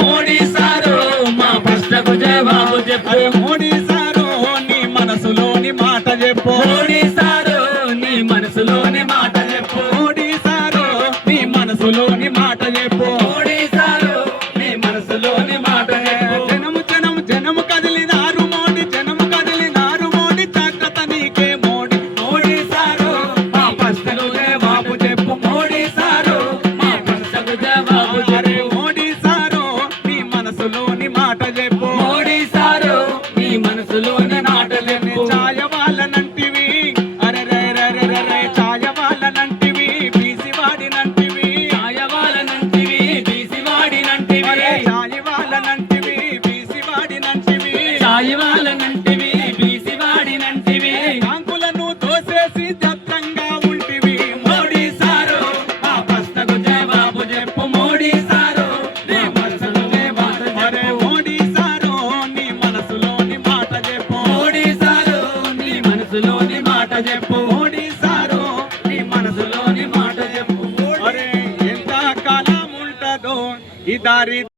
Modi sir మా ప్రశ్నకు జవాబు చెప్పు. మోడీ సారు నీ మనసులోని మాట చెప్పు. మోడీ సారు నీ మనసులోని మాట చెప్పు. మోడీ సారు నీ మనసులోని మాట చెప్పు. మోడీ సారు నీ మనసులోని మాట చెప్పు. జనము జనము జనము కదిలినారు మోడీ, జనము కదిలినారు మోడీ, జాగ్రత్త నీకే మోడీ. మోడీ సారు మా ప్రశ్నకు జవాబు చెప్పు. మోడీ సారు మా ప్రశ్నకు జవాబు చెప్పు. మోడీ సారు నీ మనసులోని మాట చెప్పు. మోడీ సారు నీ మనసులోని మాట చెప్పు. ఛాయ వాళ్ళనంటివి, అరే రే రే రే రే రే, ఛాయ వాళ్ళనంటివి, బీసి వాడినంటివి, ఛాయ వాళ్ళనంటివి, బీసి వాడినంటివి, ఛాయ వాళ్ళనంటివి, బీసి వాడినంటివి, ఛాయ వాళ్ళనంటివి, బీసి వాడినంటివి, కాంకులను తోసేసి జత్రంగా ఉంటివి. మోడీ సారు మా ప్రశ్నకు జవాబు చెప్పు. మోడీ సారు నీ మనసులోని మాట అరే చెప్పు. మోడీ సారు నీ మనసులోని మాట చెప్పు. మోడీ సారు నీ మనసులోని మాట చెప్పు. మోడీ సారు నీ మనసులోని మాట చెప్పు. అరే ఎంత కాలం ఉంటదో ఈ దారి